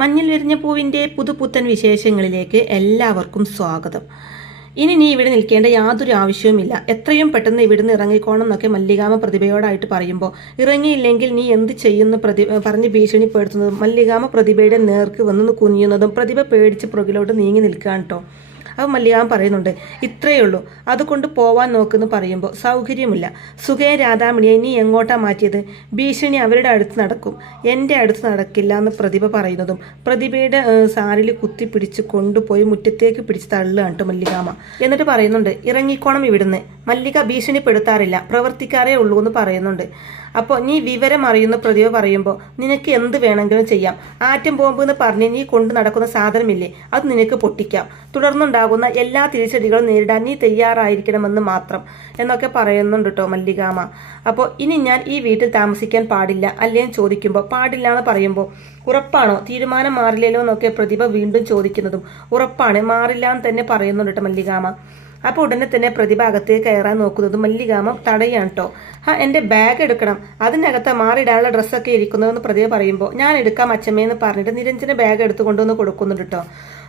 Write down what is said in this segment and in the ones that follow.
മഞ്ഞിൽ വിരിഞ്ഞ പൂവിൻ്റെ പുതുപുത്തൻ വിശേഷങ്ങളിലേക്ക് എല്ലാവർക്കും സ്വാഗതം. ഇനി നീ ഇവിടെ നിൽക്കേണ്ട യാതൊരു ആവശ്യവുമില്ല. എത്രയും പെട്ടെന്ന് ഇവിടുന്ന് ഇറങ്ങിക്കോണം എന്നൊക്കെ മല്ലികാമ പ്രതിഭയോടായിട്ട് പറയുമ്പോൾ, ഇറങ്ങിയില്ലെങ്കിൽ നീ എന്ത് ചെയ്യുന്നു പറഞ്ഞ് ഭീഷണിപ്പെടുത്തുന്നതും മല്ലികാമ പ്രതിഭയുടെ നേർക്ക് വന്ന് കുനിയുന്നതും പ്രതിഭ പേടിച്ച് പുറകിലോട്ട് നീങ്ങി നിൽക്കുകയാണ് കേട്ടോ. അപ്പോൾ മല്ലികാമ പറയുന്നുണ്ട്, ഇത്രയേ ഉള്ളൂ, അതുകൊണ്ട് പോവാൻ നോക്കുമെന്ന് പറയുമ്പോൾ, സൗകര്യമില്ല, സുഖയെ രാധാമണിയെ നീ എങ്ങോട്ടാ മാറ്റിയത്? ഭീഷണി അവരുടെ അടുത്ത് നടക്കും, എൻ്റെ അടുത്ത് നടക്കില്ല എന്ന് പ്രതിഭ പറയുന്നതും പ്രതിഭയുടെ സാരിൽ കുത്തിപ്പിടിച്ച് കൊണ്ടുപോയി മുറ്റത്തേക്ക് പിടിച്ച് തള്ളുകയാണ് കേട്ടോ മല്ലികാമ. എന്നിട്ട് പറയുന്നുണ്ട്, ഇറങ്ങിക്കോണം ഇവിടുന്ന്. മല്ലിക ഭീഷണിപ്പെടുത്താറില്ല, പ്രവർത്തിക്കാറേ ഉള്ളൂ എന്ന് പറയുന്നുണ്ട്. അപ്പോൾ നീ വിവരം അറിയുന്ന പ്രതിഭ പറയുമ്പോൾ, നിനക്ക് എന്ത് വേണമെങ്കിലും ചെയ്യാം. ആറ്റം ബോംബ് എന്ന് പറഞ്ഞ് നീ കൊണ്ടു നടക്കുന്ന സാധനമില്ലേ, അത് നിനക്ക് പൊട്ടിക്കാം. തുടർന്നുണ്ടാകുന്ന എല്ലാ തിരിച്ചടികളും നേരിടാൻ നീ തയ്യാറായിരിക്കണമെന്ന് മാത്രം എന്നൊക്കെ പറയുന്നുണ്ട് കേട്ടോ മല്ലികാമ. അപ്പോൾ ഇനി ഞാൻ ഈ വീട്ടിൽ താമസിക്കാൻ പാടില്ല അല്ലേന്ന് ചോദിക്കുമ്പോൾ, പാടില്ല എന്ന് പറയുമ്പോൾ, ഉറപ്പാണോ, തീരുമാനം മാറില്ലല്ലോ എന്നൊക്കെ പ്രതിഭ വീണ്ടും ചോദിക്കുന്നതും, ഉറപ്പാണ്, മാറില്ല എന്ന് തന്നെ പറയുന്നുണ്ട് കേട്ടോ മല്ലികാമ. അപ്പോൾ ഉടനെ തന്നെ പ്രതിഭ അകത്തേക്ക് കയറാൻ നോക്കുന്നതും മല്ലികാമ തടയാണ് കേട്ടോ. എൻ്റെ ബാഗ് എടുക്കണം, അതിനകത്ത് മാറിയിടാനുള്ള ഡ്രസ്സൊക്കെ ഇരിക്കുന്നതെന്ന് പ്രതിഭ പറയുമ്പോൾ, ഞാൻ എടുക്കാം അച്ഛമ്മയെന്ന് പറഞ്ഞിട്ട് നിരഞ്ജന ബാഗ് എടുത്തു കൊണ്ടുവന്ന് കൊടുക്കുന്നുണ്ട് കേട്ടോ.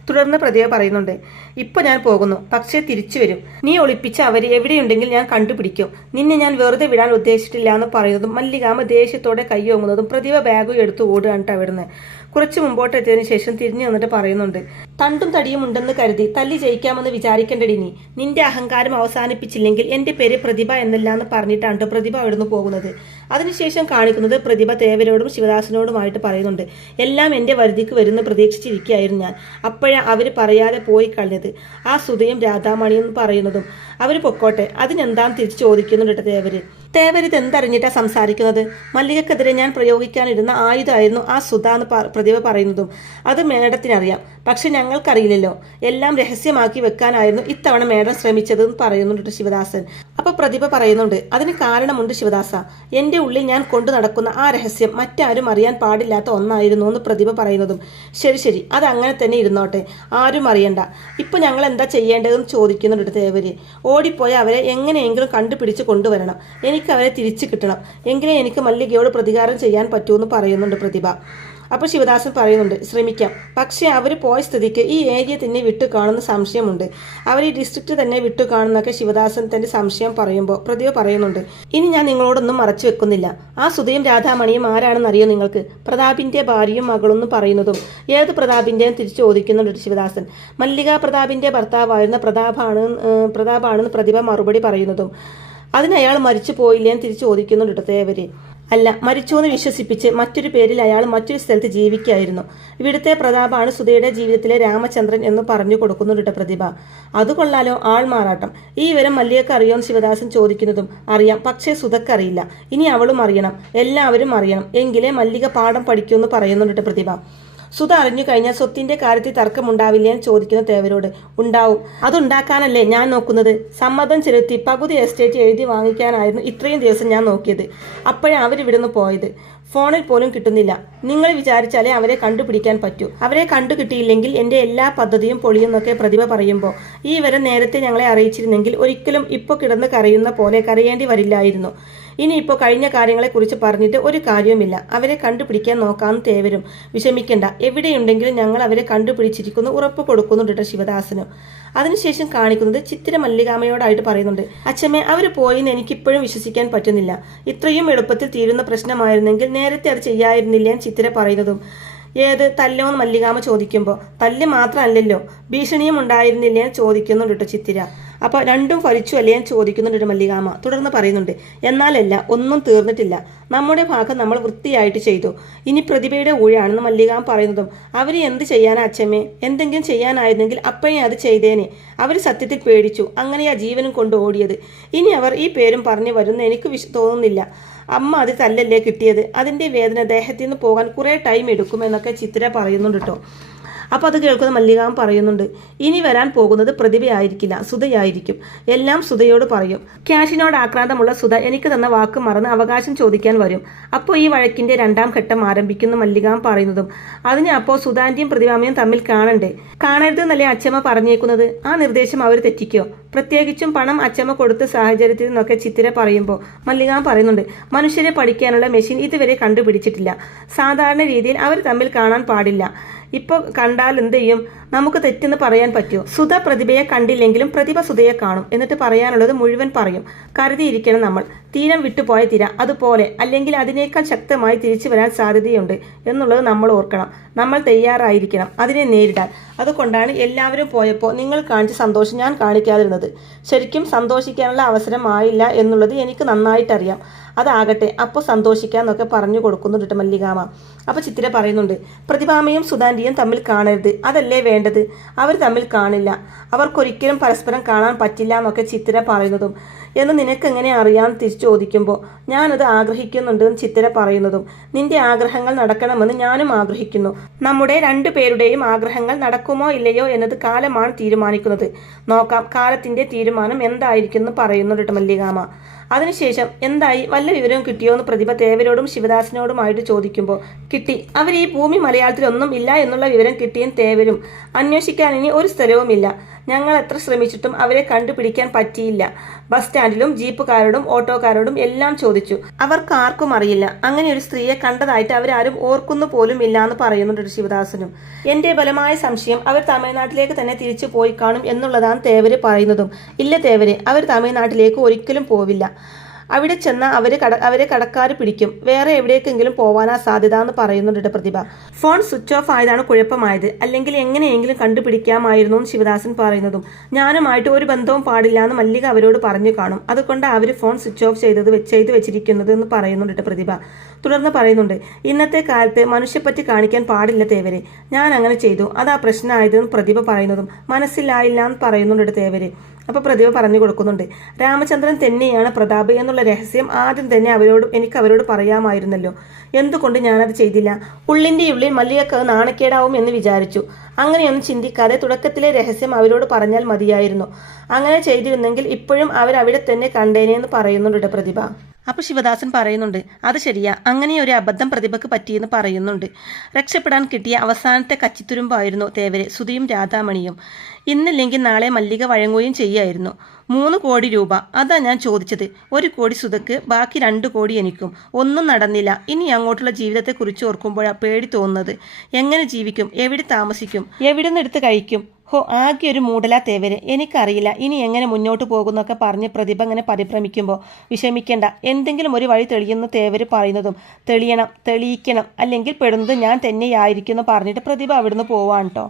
തുടർന്ന് പ്രതിഭ പറയുന്നുണ്ട്, ഇപ്പൊ ഞാൻ പോകുന്നു, പക്ഷേ തിരിച്ചു വരും. നീ ഒളിപ്പിച്ച് അവര് എവിടെയുണ്ടെങ്കിൽ ഞാൻ കണ്ടുപിടിക്കും. നിന്നെ ഞാൻ വെറുതെ വിടാൻ ഉദ്ദേശിച്ചിട്ടില്ല എന്ന് പറയുന്നതും മല്ലികാമ ദേഷ്യത്തോടെ കൈയോങ്ങുന്നതും പ്രതിഭ ബാഗ് എടുത്ത് ഓടുകയാണ് അവിടുന്ന്. കുറച്ച് മുമ്പോട്ട് എത്തിയതിനു ശേഷം തിരിഞ്ഞു വന്നിട്ട് പറയുന്നുണ്ട്, തണ്ടും തടിയും ഉണ്ടെന്ന് കരുതി തല്ലി ജയിക്കാമെന്ന് വിചാരിക്കേണ്ടടി നീ. നിന്റെ അഹങ്കാരം അവസാനിപ്പിച്ചില്ലെങ്കിൽ എൻ്റെ പേര് പ്രതിഭ എന്നല്ല എന്ന് പറഞ്ഞിട്ടാണ് പ്രതിഭ അവിടുന്ന് പോകുന്നത്. അതിനുശേഷം കാണിക്കുന്നത് പ്രതിഭ തേവരോടും ശിവദാസനോടുമായിട്ട് പറയുന്നുണ്ട്, എല്ലാം എൻ്റെ വരുതിക്ക് വരുന്ന പ്രതീക്ഷിച്ചിരിക്കുകയായിരുന്നു ഞാൻ. അപ്പോഴാണ് അവർ പറയാതെ പോയി കളഞ്ഞത്. ആ സുധയും രാധാമണിയും പറയുന്നതും അവർ പൊക്കോട്ടെ, അതിനെന്താന്ന് തിരിച്ചു ചോദിക്കുന്നുണ്ട് തേവര്. തേവരിത് എന്തറിഞ്ഞിട്ടാ സംസാരിക്കുന്നത്? മല്ലികക്കെതിരെ ഞാൻ പ്രയോഗിക്കാനിരുന്ന ആയുധമായിരുന്നു ആ സുധ എന്ന് പ്രതിഭ പറയുന്നതും, അത് മേഡത്തിനറിയാം, പക്ഷെ ഞങ്ങൾക്കറിയില്ലല്ലോ. എല്ലാം രഹസ്യമാക്കി വെക്കാനായിരുന്നു ഇത്തവണ മേഡം ശ്രമിച്ചതെന്ന് പറയുന്നുണ്ട് ശിവദാസൻ. അപ്പൊ പ്രതിഭ പറയുന്നുണ്ട്, അതിന് കാരണമുണ്ട് ശിവദാസ. എൻ്റെ ഉള്ളിൽ ഞാൻ കൊണ്ടു നടക്കുന്ന ആ രഹസ്യം മറ്റാരും അറിയാൻ പാടില്ലാത്ത ഒന്നായിരുന്നു എന്ന് പ്രതിഭ പറയുന്നതും, ശരി ശരി, അത് അങ്ങനെ തന്നെ ഇരുന്നോട്ടെ, ആരും അറിയണ്ട. ഇപ്പൊ ഞങ്ങൾ എന്താ ചെയ്യേണ്ടതെന്ന് ചോദിക്കുന്നുണ്ട് തേവര്. ഓടിപ്പോയ അവരെ എങ്ങനെയെങ്കിലും കണ്ടുപിടിച്ച് കൊണ്ടുവരണം, എനിക്ക് അവരെ തിരിച്ചു കിട്ടണം, എങ്കിലേ എനിക്ക് മല്ലികയോട് പ്രതികാരം ചെയ്യാൻ പറ്റൂന്ന് പറയുന്നുണ്ട് പ്രതിഭ. അപ്പോൾ ശിവദാസൻ പറയുന്നുണ്ട്, ശ്രമിക്കാം, പക്ഷേ അവർ പോയ സ്ഥിതിക്ക് ഈ ഏരിയ തന്നെ വിട്ടു കാണുന്ന സംശയമുണ്ട്, അവർ ഈ ഡിസ്ട്രിക്റ്റ് തന്നെ വിട്ടു കാണുന്നൊക്കെ ശിവദാസൻ തന്റെ സംശയം പറയുമ്പോൾ പ്രതിഭ പറയുന്നുണ്ട്, ഇനി ഞാൻ നിങ്ങളോടൊന്നും മറച്ചു വെക്കുന്നില്ല. ആ സുധയും രാധാമണിയും ആരാണെന്ന് അറിയോ നിങ്ങൾക്ക്? പ്രതാപിന്റെ ഭാര്യയും മകളെന്ന് പറയുന്നതും, ഏത് പ്രതാപിന്റെയും തിരിച്ചു ചോദിക്കുന്നുണ്ട് ശിവദാസൻ. മല്ലിക പ്രതാപിന്റെ ഭർത്താവായിരുന്ന പ്രതാപാണെന്ന് പ്രതിഭ മറുപടി പറയുന്നതും, അതിന് അയാൾ മരിച്ചു പോയില്ലേന്ന് തിരിച്ചു ചോദിക്കുന്നുണ്ട് തേവര്. അല്ല, മരിച്ചോന്ന് വിശ്വസിപ്പിച്ച് മറ്റൊരു പേരിൽ അയാൾ മറ്റൊരു സ്ഥലത്ത് ജീവിക്കായിരുന്നു. ഇവിടുത്തെ പ്രതാപാണ് സുധയുടെ ജീവിതത്തിലെ രാമചന്ദ്രൻ എന്ന് പറഞ്ഞു കൊടുക്കുന്നുണ്ട് പ്രതിഭ. അത് കൊള്ളാലോ, ആൾ മാറാട്ടം. ഈ വിവരം മല്ലികക്ക് അറിയോന്ന് ശിവദാസൻ ചോദിക്കുന്നതും, അറിയാം, പക്ഷേ സുധക്കറിയില്ല. ഇനി അവളും അറിയണം, എല്ലാവരും അറിയണം, എങ്കിലേ മല്ലിക പാഠം പഠിക്കുമെന്ന് പറയുന്നുണ്ട് പ്രതിഭ. സുധ അറിഞ്ഞു കഴിഞ്ഞാൽ സ്വത്തിന്റെ കാര്യത്തിൽ തർക്കമുണ്ടാവില്ലേ എന്ന് ചോദിക്കുന്ന തേവരോട്, ഉണ്ടാവും, അതുണ്ടാക്കാനല്ലേ ഞാൻ നോക്കുന്നത്. സമ്മതം ചെലുത്തി പകുതി എസ്റ്റേറ്റ് എഴുതി വാങ്ങിക്കാനായിരുന്നു ഇത്രയും ദിവസം ഞാൻ നോക്കിയത്. അപ്പോഴാണ് അവരിവിടുന്ന് പോയത്. ഫോണിൽ പോലും കിട്ടുന്നില്ല. നിങ്ങൾ വിചാരിച്ചാലേ അവരെ കണ്ടുപിടിക്കാൻ പറ്റൂ. അവരെ കണ്ടുകിട്ടിയില്ലെങ്കിൽ എൻ്റെ എല്ലാ പദ്ധതിയും പൊളിയെന്നൊക്കെ പ്രതിഭ പറയുമ്പോൾ, ഈ വിവരം നേരത്തെ ഞങ്ങളെ അറിയിച്ചിരുന്നെങ്കിൽ ഒരിക്കലും ഇപ്പോൾ കിടന്ന് കരയുന്ന പോലെ കരയേണ്ടി വരില്ലായിരുന്നു. ഇനിയിപ്പോൾ കഴിഞ്ഞ കാര്യങ്ങളെക്കുറിച്ച് പറഞ്ഞിട്ട് ഒരു കാര്യവുമില്ല. അവരെ കണ്ടുപിടിക്കാൻ നോക്കാമെന്ന് തേവരും. വിഷമിക്കേണ്ട, എവിടെയുണ്ടെങ്കിലും ഞങ്ങൾ അവരെ കണ്ടുപിടിച്ചിരിക്കുന്നു ഉറപ്പ് കൊടുക്കുന്നുണ്ട് ശിവദാസനും. അതിനുശേഷം കാണിക്കുന്നത് ചിത്തിര മല്ലികാമയോടായിട്ട് പറയുന്നുണ്ട്, അച്ഛമ്മേ, അവർ പോയിന്ന് എനിക്കിപ്പോഴും വിശ്വസിക്കാൻ പറ്റുന്നില്ല. ഇത്രയും എളുപ്പത്തിൽ തീരുന്ന പ്രശ്നമായിരുന്നെങ്കിൽ നേരത്തെ അത് ചെയ്യായിരുന്നില്ലേ എന്ന് ചിത്തിര പറയുന്നതും, ഏത് തല്ലോന്ന് മല്ലികാമ ചോദിക്കുമ്പോൾ, തല്ല് മാത്രമല്ലല്ലോ, ഭീഷണിയും ഉണ്ടായിരുന്നില്ലേ എന്ന് ചോദിക്കുന്നുണ്ട് ചിത്തിര. അപ്പോൾ രണ്ടും ഫലിച്ചു അല്ലേ എന്ന് ചോദിക്കുന്നുണ്ട് മല്ലികാമ. തുടർന്ന് പറയുന്നുണ്ട്, എന്നാലല്ല, ഒന്നും തീർന്നിട്ടില്ല, നമ്മുടെ ഭാഗം നമ്മൾ വൃത്തിയായിട്ട് ചെയ്തു, ഇനി പ്രതിഭയുടെ ഊഴാണെന്ന് മല്ലികാമ പറയുന്നതും, അവർ എന്ത് ചെയ്യാനാ അച്ഛമ്മേ? എന്തെങ്കിലും ചെയ്യാനായിരുന്നെങ്കിൽ അപ്പോഴേ അത് ചെയ്തേനെ. അവർ സത്യത്തിൽ പേടിച്ചു, അങ്ങനെയാ ജീവനും കൊണ്ട് ഓടിയത്. ഇനി അവർ ഈ പേരും പറഞ്ഞു വരുന്ന എനിക്ക് തോന്നുന്നില്ല. അമ്മ അത് തല്ലല്ലേ കിട്ടിയത്, അതിൻ്റെ വേദന ദേഹത്തിൽ നിന്ന് പോകാൻ കുറേ ടൈം എടുക്കുമെന്നൊക്കെ ചിത്തിര പറയുന്നുണ്ട് കേട്ടോ. അപ്പോൾ അത് കേൾക്കുന്ന മല്ലികാമ പറയുന്നുണ്ട്, ഇനി വരാൻ പോകുന്നത് പ്രതിഭയായിരിക്കില്ല, സുധയായിരിക്കും. എല്ലാം സുധയോട് പറയും. ക്യാഷിനോട് ആക്രാന്തമുള്ള സുധ എനിക്ക് തന്ന വാക്ക് മറന്ന് അവകാശം ചോദിക്കാൻ വരും. അപ്പോൾ ഈ വഴക്കിന്റെ രണ്ടാം ഘട്ടം ആരംഭിക്കുന്ന മല്ലികാമ പറയുന്നതും, അതിന് അപ്പോൾ സുധാന്റെയും പ്രതിഭാമയും തമ്മിൽ കാണരുതെന്നല്ലേ അച്ഛമ്മ പറഞ്ഞേക്കുന്നത്? ആ നിർദ്ദേശം അവർ തെറ്റിക്കോ? പ്രത്യേകിച്ചും പണം അച്ഛമ്മ കൊടുത്ത സാഹചര്യത്തിൽ നിന്നൊക്കെ ചിത്തിര പറയുമ്പോൾ മല്ലികാമ പറയുന്നുണ്ട്, മനുഷ്യരെ പഠിക്കാനുള്ള മെഷീൻ ഇതുവരെ കണ്ടുപിടിച്ചിട്ടില്ല. സാധാരണ രീതിയിൽ അവർ തമ്മിൽ കാണാൻ പാടില്ല. ഇപ്പോൾ കണ്ടാൽ എന്ത് ചെയ്യും? നമുക്ക് തെറ്റെന്ന് പറയാൻ പറ്റുമോ? സുധ പ്രതിഭയെ കണ്ടില്ലെങ്കിലും പ്രതിഭ സുധയെ കാണും. എന്നിട്ട് പറയാനുള്ളത് മുഴുവൻ പറയും. കരുതിയിരിക്കണം നമ്മൾ. തീരം വിട്ടുപോയ തിര അതുപോലെ, അല്ലെങ്കിൽ അതിനേക്കാൾ ശക്തമായി തിരിച്ചു വരാൻ സാധ്യതയുണ്ട് എന്നുള്ളത് നമ്മൾ ഓർക്കണം. നമ്മൾ തയ്യാറായിരിക്കണം അതിനെ നേരിടാൻ. അതുകൊണ്ടാണ് എല്ലാവരും പോയപ്പോൾ നിങ്ങൾ കാണിച്ച സന്തോഷം ഞാൻ കാണിക്കാതിരുന്നത്. ശരിക്കും സന്തോഷിക്കാനുള്ള അവസരമായില്ല എന്നുള്ളത് എനിക്ക് നന്നായിട്ടറിയാം. അതാകട്ടെ അപ്പോൾ സന്തോഷിക്കാന്നൊക്കെ പറഞ്ഞു കൊടുക്കുന്നുണ്ട് മല്ലികാമ. അപ്പോൾ ചിത്തിര പറയുന്നുണ്ട്, പ്രതിഭാമയും സുധാന്റിയും തമ്മിൽ കാണരുത്, അതല്ലേ വേണ്ടത്. അവർ തമ്മിൽ കാണില്ല, അവർക്കൊരിക്കലും പരസ്പരം കാണാൻ പറ്റില്ല എന്നൊക്കെ ചിത്തിര പറയുന്നതും, എന്ന് നിനക്കെങ്ങനെ അറിയാമെന്ന് തിരിച്ചു ചോദിക്കുമ്പോൾ ഞാനത് ആഗ്രഹിക്കുന്നുണ്ടെന്ന് ചിത്തിര പറയുന്നതും, നിന്റെ ആഗ്രഹങ്ങൾ നടക്കണമെന്ന് ഞാനും ആഗ്രഹിക്കുന്നു. നമ്മുടെ രണ്ടുപേരുടെയും ആഗ്രഹങ്ങൾ നടക്കുമോ ഇല്ലയോ എന്നത് കാലമാണ് തീരുമാനിക്കുന്നത്. നോക്കാം കാലത്തിന്റെ തീരുമാനം എന്തായിരിക്കും എന്ന് പറയുന്നുണ്ട് മല്ലികാമ. അതിനുശേഷം എന്തായി, വല്ല വിവരവും കിട്ടിയോ എന്ന് പ്രതിഭ തേവരോടും ശിവദാസനോടുമായിട്ട് ചോദിക്കുമ്പോൾ, കിട്ടി, അവർ ഈ ഭൂമി മലയാളത്തിലൊന്നും ഇല്ല എന്നുള്ള വിവരം കിട്ടിയും തേവരും, അന്വേഷിക്കാൻ ഇനി ഒരു സ്ഥലവുമില്ല. ഞങ്ങൾ എത്ര ശ്രമിച്ചിട്ടും അവരെ കണ്ടുപിടിക്കാൻ പറ്റിയില്ല. ബസ് സ്റ്റാൻഡിലും ജീപ്പുകാരോടും ഓട്ടോക്കാരോടും എല്ലാം ചോദിച്ചു, അവർക്ക് ആർക്കും അറിയില്ല. അങ്ങനെ ഒരു സ്ത്രീയെ കണ്ടതായിട്ട് അവരാരും ഓർക്കുന്നു പോലും ഇല്ല എന്ന് പറയുന്നുണ്ട് ശിവദാസനും. എന്റെ ബലമായ സംശയം അവർ തമിഴ്നാട്ടിലേക്ക് തന്നെ തിരിച്ചു പോയി കാണും എന്നുള്ളതാണ് തേവര് പറയുന്നതും. ഇല്ല തേവര്, അവർ തമിഴ്നാട്ടിലേക്ക് ഒരിക്കലും പോവില്ല. അവിടെ ചെന്നാൽ അവരെ കടക്കാർ പിടിക്കും. വേറെ എവിടേക്കെങ്കിലും പോവാനാ സാധ്യത എന്ന് പറയുന്നുണ്ട് പ്രതിഭ. ഫോൺ സ്വിച്ച് ഓഫ് ആയതാണ് കുഴപ്പമായത്, അല്ലെങ്കിൽ എങ്ങനെയെങ്കിലും കണ്ടുപിടിക്കാമായിരുന്നു എന്ന് ശിവദാസൻ പറയുന്നതും, ഞാനുമായിട്ട് ഒരു ബന്ധവും പാടില്ല എന്ന് മല്ലിക അവരോട് പറഞ്ഞു കാണും. അതുകൊണ്ട് അവർ ഫോൺ സ്വിച്ച് ഓഫ് ചെയ്തു വെച്ചിരിക്കുന്നത് എന്ന് പറയുന്നുണ്ട് പ്രതിഭ. തുടർന്ന് പറയുന്നുണ്ട്, ഇന്നത്തെ കാലത്ത് മനുഷ്യപ്പറ്റി കാണിക്കാൻ പാടില്ല തേവരെ, ഞാൻ അങ്ങനെ ചെയ്തു, അതാ പ്രശ്നമായതെന്ന് പ്രതിഭ പറയുന്നതും, മനസ്സിലായില്ല എന്ന് പറയുന്നുണ്ട് തേവര്. അപ്പോൾ പ്രതിഭ പറഞ്ഞു കൊടുക്കുന്നുണ്ട്, രാമചന്ദ്രൻ തന്നെയാണ് പ്രതാപ് എന്നുള്ള രഹസ്യം ആദ്യം തന്നെ എനിക്ക് അവരോട് പറയാമായിരുന്നല്ലോ. എന്തുകൊണ്ട് ഞാനത് ചെയ്തില്ല? ഉള്ളിൻ്റെ ഉള്ളിൽ മല്ലികക്ക് നാണക്കേടാവും എന്ന് വിചാരിച്ചു. അങ്ങനെയൊന്നും ചിന്തിക്കാതെ തുടക്കത്തിലെ രഹസ്യം അവരോട് പറഞ്ഞാൽ മതിയായിരുന്നു. അങ്ങനെ ചെയ്തിരുന്നെങ്കിൽ ഇപ്പോഴും അവരവിടെ തന്നെ കണ്ടേനെ എന്ന് പറയുന്നുണ്ട് പ്രതിഭ. അപ്പോൾ ശിവദാസൻ പറയുന്നുണ്ട്, അത് ശരിയാ, അങ്ങനെ ഒരു അബദ്ധം പ്രതിഭയ്ക്ക് പറ്റിയെന്ന് പറയുന്നുണ്ട്. രക്ഷപ്പെടാൻ കിട്ടിയ അവസാനത്തെ കച്ചിത്തുരുമ്പായിരുന്നു തേവരെ, സുധിയും രാധാമണിയും. ഇന്നില്ലെങ്കിൽ നാളെ മല്ലിക വഴങ്ങുകയും ചെയ്യായിരുന്നു. 3 കോടി രൂപ, അതാ ഞാൻ ചോദിച്ചത്. 1 കോടി സുധക്ക്, ബാക്കി 2 കോടി എനിക്കും. ഒന്നും നടന്നില്ല. ഇനി അങ്ങോട്ടുള്ള ജീവിതത്തെക്കുറിച്ച് ഓർക്കുമ്പോഴാണ് പേടി തോന്നുന്നത്. എങ്ങനെ ജീവിക്കും? എവിടെ താമസിക്കും? എവിടെ നിന്ന് എടുത്ത് കഴിക്കും? ഹോ, ആകെ ഒരു മൂടലാ തേവരെ, എനിക്കറിയില്ല ഇനി എങ്ങനെ മുന്നോട്ട് പോകുന്നൊക്കെ പറഞ്ഞ് പ്രതിഭ അങ്ങനെ പരിഭ്രമിക്കുമ്പോൾ, വിഷമിക്കേണ്ട, എന്തെങ്കിലും ഒരു വഴി തെളിയുന്ന തേവര് പറയുന്നതും, തെളിയിക്കണം, അല്ലെങ്കിൽ പെടുന്നത് ഞാൻ തന്നെയായിരിക്കും എന്ന് പറഞ്ഞിട്ട് പ്രതിഭ അവിടുന്ന് പോവാണ് കേട്ടോ.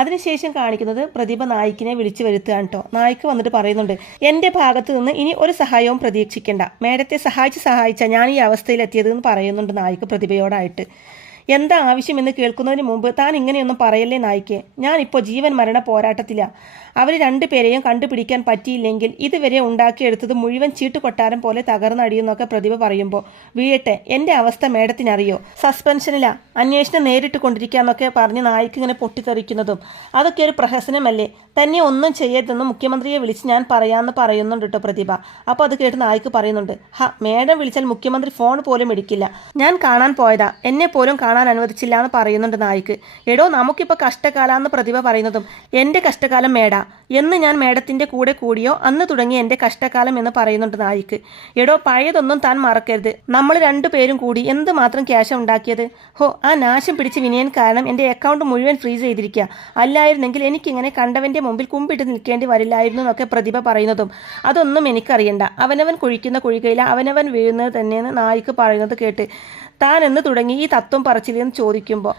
അതിനുശേഷം കാണിക്കുന്നത് പ്രതിഭ നായിക്കിനെ വിളിച്ചു വരുത്തുകയാണ് കേട്ടോ. നായിക്ക് വന്നിട്ട് പറയുന്നുണ്ട്, എൻ്റെ ഭാഗത്ത് നിന്ന് ഇനി ഒരു സഹായവും പ്രതീക്ഷിക്കേണ്ട. മേഡത്തെ സഹായിച്ച ഞാൻ ഈ അവസ്ഥയിലെത്തിയത് എന്ന് പറയുന്നുണ്ട് നായിക്ക് പ്രതിഭയോടായിട്ട്. എന്താ ആവശ്യമെന്ന് കേൾക്കുന്നതിന് മുമ്പ് താൻ ഇങ്ങനെയൊന്നും പറയല്ലേ നായിക്ക്, ഞാനിപ്പോൾ ജീവൻ മരണ പോരാട്ടത്തിലാണ്. അവർ 2 പേരെയും കണ്ടുപിടിക്കാൻ പറ്റിയില്ലെങ്കിൽ ഇതുവരെ ഉണ്ടാക്കിയെടുത്തത് മുഴുവൻ ചീട്ടുകൊട്ടാരം പോലെ തകർന്നടിയെന്നൊക്കെ പ്രതിഭ പറയുമ്പോൾ, വീഴട്ടെ, എൻ്റെ അവസ്ഥ മേഡത്തിനറിയോ, സസ്പെൻഷനിലാ, അന്വേഷണം നേരിട്ട് കൊണ്ടിരിക്കാന്നൊക്കെ പറഞ്ഞ് നായിക്ക് ഇങ്ങനെ പൊട്ടിത്തെറിക്കുന്നതും, അതൊക്കെ ഒരു പ്രഹസനമല്ലേ, തന്നെ ഒന്നും ചെയ്യരുതെന്ന് മുഖ്യമന്ത്രിയെ വിളിച്ച് ഞാൻ പറയാമെന്ന് പറയുന്നുണ്ട് കേട്ടോ പ്രതിഭ. അപ്പോൾ അത് കേട്ട് നായിക്ക് പറയുന്നുണ്ട്, മേഡം വിളിച്ചാൽ മുഖ്യമന്ത്രി ഫോൺ പോലും എടുക്കില്ല, ഞാൻ കാണാൻ പോയതാ, എന്നെ പോലും കാണാൻ അനുവദിച്ചില്ല എന്ന് പറയുന്നുണ്ട് നായിക്ക്. എടോ, നമുക്കിപ്പോൾ കഷ്ടകാലാന്ന് പ്രതിഭ പറയുന്നതും, എൻ്റെ കഷ്ടകാലം മേഡാ, എന്ന് ഞാൻ മേഡത്തിൻ്റെ കൂടെ കൂടിയോ അന്ന് തുടങ്ങി എൻ്റെ കഷ്ടകാലം എന്ന് പറയുന്നുണ്ട് നായിക്ക്. എടോ, പഴയതൊന്നും താൻ മറക്കരുത്, നമ്മൾ 2 പേരും കൂടി എന്തുമാത്രം ക്യാഷ് ഉണ്ടാക്കിയത്. ഹോ, ആ നാശം പിടിച്ച് വിനയൻ കാരണം എൻ്റെ അക്കൗണ്ട് മുഴുവൻ ഫ്രീസ് ചെയ്തിരിക്കുക. അല്ലായിരുന്നെങ്കിൽ എനിക്കിങ്ങനെ കണ്ടവൻ്റെ മുമ്പിൽ കുമ്പിട്ട് നിൽക്കേണ്ടി വരില്ലായിരുന്നു എന്നൊക്കെ പ്രതിഭ പറയുന്നതും, അതൊന്നും എനിക്കറിയണ്ട, അവനവൻ കുഴിക്കുന്ന കുഴികയില അവനവൻ വീഴുന്നത് തന്നെയെന്ന് നായിക്ക് പറയുന്നത് കേട്ട്, താൻ എന്ന് തുടങ്ങി ഈ തത്വം പറച്ചില്ലെന്ന് ചോദിക്കുമ്പോൾ,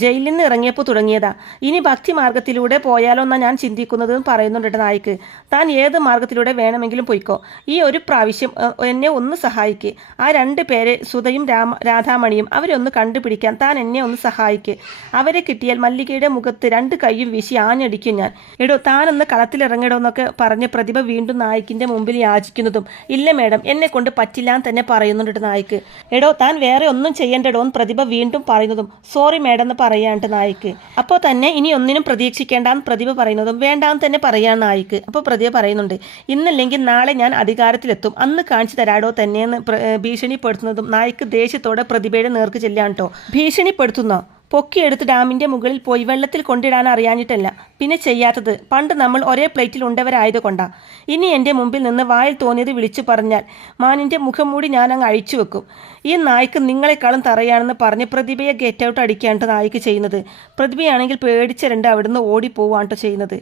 ജയിലിൽ നിന്ന് ഇറങ്ങിയപ്പോൾ തുടങ്ങിയതാ, ഇനി ഭക്തി മാർഗത്തിലൂടെ പോയാലോ എന്നാണ് ഞാൻ ചിന്തിക്കുന്നത് എന്ന് പറയുന്നുണ്ട് നായിക്ക്. താൻ ഏത് മാർഗത്തിലൂടെ വേണമെങ്കിലും പോയിക്കോ, ഈ ഒരു പ്രാവശ്യം എന്നെ ഒന്ന് സഹായിക്ക്. ആ 2 പേരെ, സുധയും രാധാമണിയും, അവരെ ഒന്ന് കണ്ടുപിടിക്കാൻ താൻ എന്നെ ഒന്ന് സഹായിക്ക്. അവരെ കിട്ടിയാൽ മല്ലികയുടെ മുഖത്ത് 2 കൈയും വീശി ആഞ്ഞടിക്കും ഞാൻ. എടോ, താനൊന്ന് കളത്തിലിറങ്ങിടോ എന്നൊക്കെ പറഞ്ഞ് പ്രതിഭ വീണ്ടും നായിക്കിൻ്റെ മുമ്പിൽ യാചിക്കുന്നതും, ഇല്ല മേഡം, എന്നെ കൊണ്ട് പറ്റില്ല എന്ന് തന്നെ പറയുന്നുണ്ട് നായിക്ക്. എടോ, താൻ വേറെ ഒന്നും ചെയ്യേണ്ടടോ എന്ന് പ്രതിഭ വീണ്ടും പറയുന്നതും, സോറി മേഡം എന്ന് പറയാണ്ട് നായിക്ക്. അപ്പോൾ തന്നെ ഇനി ഒന്നിനും പ്രതീക്ഷിക്കേണ്ടെന്ന് പ്രതിഭ പറയുന്നതും, വേണ്ടാന്ന് തന്നെ പറയാൻ നായിക്ക്. അപ്പോൾ പ്രതിഭ പറയുന്നുണ്ട്, ഇന്നല്ലെങ്കിൽ നാളെ ഞാൻ അധികാരത്തിലെത്തും, അന്ന് കാണിച്ചു തരാടോ തന്നെയെന്ന് ഭീഷണിപ്പെടുത്തുന്നതും നായിക്ക് ദേഷ്യത്തോടെ പ്രതിഭയുടെ നേർക്ക് ചെല്ലാണ് കേട്ടോ. ഭീഷണിപ്പെടുത്തുന്നോ? പൊക്കിയെടുത്ത് ഡാമിൻ്റെ മുകളിൽ പോയി വെള്ളത്തിൽ കൊണ്ടിടാൻ അറിയാഞ്ഞിട്ടല്ല, പിന്നെ ചെയ്യാത്തത് പണ്ട് നമ്മൾ ഒരേ പ്ലേറ്റിൽ ഉണ്ടവരായതുകൊണ്ടാ. ഇനി എൻ്റെ മുമ്പിൽ നിന്ന് വായിൽ തോന്നിയത് വിളിച്ചു പറഞ്ഞാൽ മാനിൻ്റെ മുഖം മൂടി ഞാൻ അങ്ങ് അഴിച്ചു വെക്കും. ഈ നായ്ക്ക് നിങ്ങളെക്കാളും തറയാണെന്ന് പറഞ്ഞ് പ്രതിഭയെ ഗെറ്റ് ഔട്ട് അടിക്കാണ്ട് നായ്ക്ക് ചെയ്യുന്നത്. പ്രതിഭയാണെങ്കിൽ പേടിച്ചിരണ്ട് അവിടുന്ന് ഓടിപ്പോവാണ് ചെയ്യുന്നത്.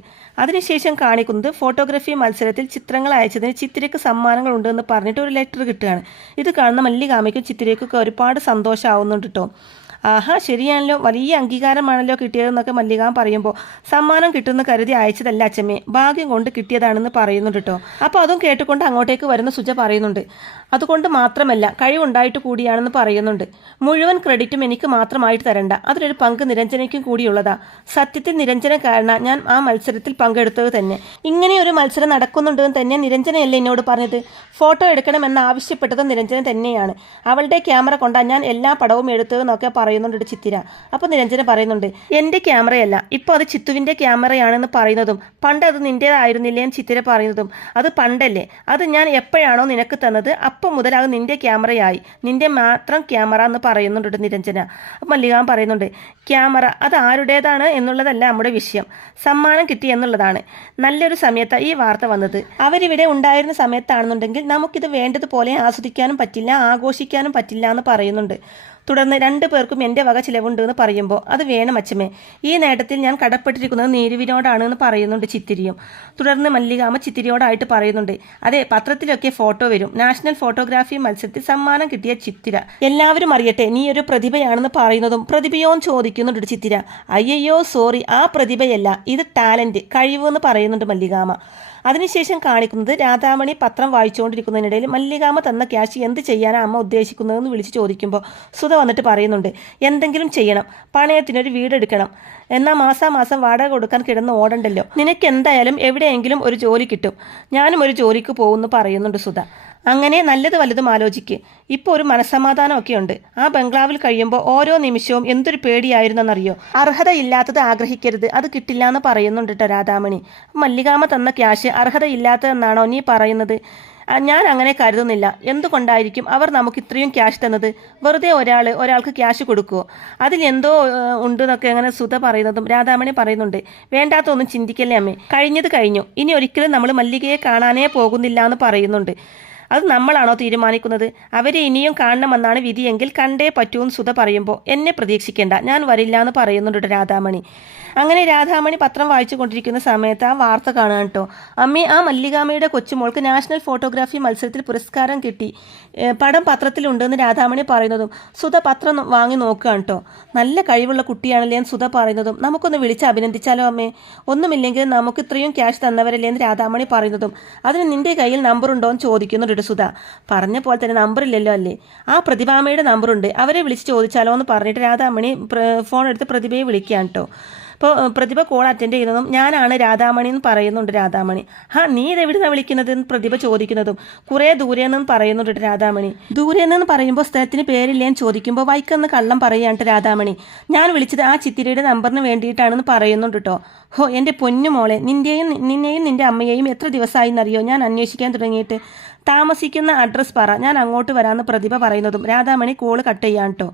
അതിനുശേഷം കാണിക്കുന്നത് ഫോട്ടോഗ്രാഫി മത്സരത്തിൽ ചിത്രങ്ങൾ അയച്ചതിന് ചിത്തിരയ്ക്ക് സമ്മാനങ്ങൾ ഉണ്ടെന്ന് പറഞ്ഞിട്ട് ഒരു ലെറ്റർ കിട്ടുകയാണ്. ഇത് കാണുന്ന മല്ലികാമയ്ക്കും ചിത്തിരയ്ക്കൊക്കെ ഒരുപാട് സന്തോഷമാവുന്നുണ്ട് കേട്ടോ. ആഹാ, ശരിയാണല്ലോ, വലിയ അംഗീകാരമാണല്ലോ കിട്ടിയതെന്നൊക്കെ മല്ലികാമ പറയുമ്പോൾ സമ്മാനം കിട്ടുമെന്ന് കരുതി അയച്ചതല്ല അച്ഛമ്മേ, ഭാഗ്യം കൊണ്ട് കിട്ടിയതാണെന്ന് പറയുന്നുണ്ട് കേട്ടോ. അപ്പോൾ അതും കേട്ടുകൊണ്ട് അങ്ങോട്ടേക്ക് വരുന്ന സുജ പറയുന്നുണ്ട്, അതുകൊണ്ട് മാത്രമല്ല കഴിവുണ്ടായിട്ട് കൂടിയാണെന്ന് പറയുന്നുണ്ട്. മുഴുവൻ ക്രെഡിറ്റും എനിക്ക് മാത്രമായിട്ട് തരണ്ട, അതിലൊരു പങ്ക് നിരഞ്ജനയ്ക്കും കൂടിയുള്ളതാ. സത്യത്തിൽ നിരഞ്ജന കാരണം ഞാൻ ആ മത്സരത്തിൽ പങ്കെടുത്തത് തന്നെ. ഇങ്ങനെയൊരു മത്സരം നടക്കുന്നുണ്ടെന്ന് തന്നെ നിരഞ്ജനയല്ലേ എന്നോട് പറഞ്ഞത്. ഫോട്ടോ എടുക്കണമെന്ന് ആവശ്യപ്പെട്ടത് നിരഞ്ജന തന്നെയാണ്. അവളുടെ ക്യാമറ കൊണ്ടാണ് ഞാൻ എല്ലാ പടവും എടുത്തതെന്നൊക്കെ പറയുന്നുണ്ട് ചിത്തിര. അപ്പോൾ നിരഞ്ജന പറയുന്നുണ്ട്, എൻ്റെ ക്യാമറയല്ല, ഇപ്പോൾ അത് ചിത്തുവിൻ്റെ ക്യാമറയാണെന്ന് പറയുന്നതും പണ്ട് അത് നിൻ്റേതായിരുന്നില്ലേ എന്ന് ചിത്തിര പറയുന്നതും അത് പണ്ടല്ലേ, അത് ഞാൻ എപ്പോഴാണോ നിനക്ക് തന്നത് അപ്പം മുതൽ അത് നിൻ്റെ ക്യാമറയായി, നിൻ്റെ മാത്രം ക്യാമറ എന്ന് പറയുന്നുണ്ട് നിരഞ്ജന. അപ്പം മല്ലികാമ പറയുന്നുണ്ട്, ക്യാമറ അത് ആരുടേതാണ് എന്നുള്ളതല്ല നമ്മുടെ വിഷയം, സമ്മാനം കിട്ടി എന്നുള്ളതാണ്. നല്ലൊരു സമയത്താണ് ഈ വാർത്ത വന്നത്. അവരിവിടെ ഉണ്ടായിരുന്ന സമയത്താണെന്നുണ്ടെങ്കിൽ നമുക്കിത് വേണ്ടതുപോലെ ആസ്വദിക്കാനും പറ്റില്ല, ആഘോഷിക്കാനും പറ്റില്ല എന്ന് പറയുന്നുണ്ട്. തുടർന്ന് 2 പേർക്കും എൻ്റെ വക ചിലവുണ്ട് എന്ന് പറയുമ്പോൾ അത് വേണം അച്ഛമ്മേ, ഈ നേട്ടത്തിൽ ഞാൻ കടപ്പെട്ടിരിക്കുന്നത് നീരുവിനോടാണ് എന്ന് പറയുന്നുണ്ട് ചിത്തിരിയും. തുടർന്ന് മല്ലികാമ ചിത്തിരിയോടായിട്ട് പറയുന്നുണ്ട്, അതെ പത്രത്തിലൊക്കെ ഫോട്ടോ വരും, നാഷണൽ ഫോട്ടോഗ്രാഫി മത്സരത്തിൽ സമ്മാനം കിട്ടിയ ചിത്തിര, എല്ലാവരും അറിയട്ടെ നീ ഒരു പ്രതിഭയാണെന്ന് പറയുന്നതും പ്രതിഭയോ ചോദിക്കുന്നുണ്ട് ചിത്തിര. അയ്യോ സോറി, ആ പ്രതിഭയല്ല, ഇത് ടാലൻറ്റ്, കഴിവ് എന്ന് പറയുന്നുണ്ട് മല്ലികാമ. അതിനുശേഷം കാണിക്കുന്നത് രാധാമണി പത്രം വായിച്ചുകൊണ്ടിരിക്കുന്നതിനിടയിൽ മല്ലികാമ തന്ന ക്യാഷ് എന്ത് ചെയ്യാനാണ് അമ്മ ഉദ്ദേശിക്കുന്നതെന്ന് വിളിച്ച് ചോദിക്കുമ്പോൾ സുധ വന്നിട്ട് പറയുന്നുണ്ട്, എന്തെങ്കിലും ചെയ്യണം, പണയത്തിനൊരു വീടെടുക്കണം, എന്നാൽ മാസാമാസം വാടക കൊടുക്കാൻ കിടന്ന് ഓടണ്ടല്ലോ, നിനക്ക് എന്തായാലും എവിടെയെങ്കിലും ഒരു ജോലി കിട്ടും, ഞാനും ഒരു ജോലിക്ക് പോകുമെന്ന് പറയുന്നുണ്ട് സുധ. അങ്ങനെ നല്ലത് വലുതും ആലോചിക്ക്, ഇപ്പോൾ ഒരു മനസ്സമാധാനമൊക്കെ ഉണ്ട്. ആ ബംഗ്ലാവിൽ കഴിയുമ്പോൾ ഓരോ നിമിഷവും എന്തൊരു പേടിയായിരുന്നെന്നറിയോ. അർഹതയില്ലാത്തത് ആഗ്രഹിക്കരുത്, അത് കിട്ടില്ല എന്ന് പറയുന്നുണ്ട് കേട്ടോ രാധാമണി. മല്ലികാമ തന്ന ക്യാഷ് അർഹതയില്ലാത്തതെന്നാണോ നീ പറയുന്നത്? ഞാൻ അങ്ങനെ കരുതുന്നില്ല. എന്തുകൊണ്ടായിരിക്കും അവർ നമുക്ക് ഇത്രയും ക്യാഷ് തന്നത്? വെറുതെ ഒരാൾക്ക് ക്യാഷ് കൊടുക്കുമോ? അതിലെന്തോ ഉണ്ടെന്നൊക്കെ അങ്ങനെ സുധ പറയുന്നതും രാധാമണി പറയുന്നുണ്ട്, വേണ്ടാത്തൊന്നും ചിന്തിക്കല്ലേ അമ്മേ, കഴിഞ്ഞത് കഴിഞ്ഞു, ഇനി ഒരിക്കലും നമ്മൾ മല്ലികയെ കാണാനേ പോകുന്നില്ല എന്ന് പറയുന്നുണ്ട്. അത് നമ്മളാണോ തീരുമാനിക്കുന്നത്? അവരെ ഇനിയും കാണണമെന്നാണ് വിധിയെങ്കിൽ കണ്ടേ പറ്റൂന്ന് സുധ പറയുമ്പോൾ എന്നെ പ്രതീക്ഷിക്കേണ്ട, ഞാൻ വരില്ല എന്ന് പറയുന്നുണ്ട് രാധാമണി. അങ്ങനെ രാധാമണി പത്രം വായിച്ചു കൊണ്ടിരിക്കുന്ന സമയത്ത് ആ വാർത്ത കാണുക കേട്ടോ. അമ്മേ, ആ മല്ലികാമയുടെ കൊച്ചുമോൾക്ക് നാഷണൽ ഫോട്ടോഗ്രാഫി മത്സരത്തിൽ പുരസ്കാരം കിട്ടി, പടം പത്രത്തിലുണ്ടെന്ന് രാധാമണി പറയുന്നതും സുധ പത്രം വാങ്ങി നോക്കുകയാണ് കേട്ടോ. നല്ല കഴിവുള്ള കുട്ടിയാണല്ലേ എന്ന് സുധ പറയുന്നതും നമുക്കൊന്ന് വിളിച്ച് അഭിനന്ദിച്ചാലോ അമ്മേ, ഒന്നുമില്ലെങ്കിൽ നമുക്ക് ഇത്രയും ക്യാഷ് തന്നവരല്ലേ എന്ന് രാധാമണി പറയുന്നതും അതിന് നിൻ്റെ കയ്യിൽ നമ്പറുണ്ടോ എന്ന് ചോദിക്കുന്നുണ്ട് സുധ. പറഞ്ഞ പോലെ തന്നെ നമ്പറില്ലല്ലോ അല്ലേ, ആ പ്രതിഭാമയുടെ നമ്പറുണ്ട്, അവരെ വിളിച്ച് ചോദിച്ചാലോ എന്ന് പറഞ്ഞിട്ട് രാധാമണി ഫോൺ എടുത്ത് പ്രതിഭയെ വിളിക്കുകയാണ് കേട്ടോ. അപ്പോൾ പ്രതിഭ കോൾ അറ്റൻഡ് ചെയ്യുന്നതും ഞാനാണ് രാധാമണി എന്ന് പറയുന്നുണ്ട് രാധാമണി. നീ ഇതെവിടുന്നാണ് വിളിക്കുന്നത് എന്ന് പ്രതിഭ ചോദിക്കുന്നതും കുറേ ദൂരെ നിന്നും പറയുന്നുണ്ട് രാധാമണി. ദൂരെ നിന്ന് പറയുമ്പോൾ സ്ഥലത്തിന് പേരില്ലേന്ന് ചോദിക്കുമ്പോൾ വൈക്കെന്ന് കള്ളം പറയുകയാണ് രാധാമണി. ഞാൻ വിളിച്ചത് ആ ചിത്തിരയുടെ നമ്പറിന് വേണ്ടിയിട്ടാണെന്ന് പറയുന്നുണ്ട് കേട്ടോ. എൻ്റെ പൊന്നുമോളെ, നിന്നെയും നിൻ്റെ അമ്മയെയും എത്ര ദിവസമായി എന്നറിയോ ഞാൻ അന്വേഷിക്കാൻ തുടങ്ങിയിട്ട്? താമസിക്കുന്ന അഡ്രസ്സ് പറ, ഞാൻ അങ്ങോട്ട് വരാമെന്ന് പ്രതിഭ പറയുന്നതും രാധാമണി കോള് കട്ട് ചെയ്യാൻ കേട്ടോ.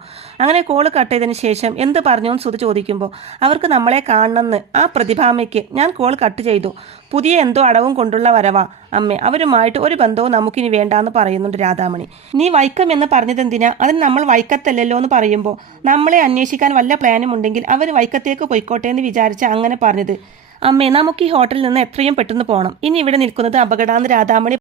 അങ്ങനെ കോള് കട്ട് ചെയ്തതിന് ശേഷം എന്ത് പറഞ്ഞു എന്ന് സുധ ചോദിക്കുമ്പോൾ അവർക്ക് നമ്മളെ കാണണമെന്ന് ആ പ്രതിഭാമ്മയ്ക്ക് ഞാൻ കോൾ കട്ട് ചെയ്തു, പുതിയ എന്തോ അടവും കൊണ്ടുള്ള വരവാ അമ്മേ, അവരുമായിട്ട് ഒരു ബന്ധവും നമുക്കിനി വേണ്ടാന്ന് പറയുന്നുണ്ട് രാധാമണി. നീ വൈക്കം എന്ന് പറഞ്ഞതെന്തിനാ? അതിന് നമ്മൾ വൈക്കത്തല്ലല്ലോ എന്ന് പറയുമ്പോൾ നമ്മളെ അന്വേഷിക്കാൻ വല്ല പ്ലാനും ഉണ്ടെങ്കിൽ അവർ വൈക്കത്തേക്ക് പോയിക്കോട്ടെ എന്ന് വിചാരിച്ച അങ്ങനെ പറഞ്ഞത്. അമ്മേ, നമുക്ക് ഈ ഹോട്ടലിൽ നിന്ന് എത്രയും പെട്ടെന്ന് പോകണം, ഇനി ഇവിടെ നിൽക്കുന്നത് അപകടമാണെന്ന് രാധാമണി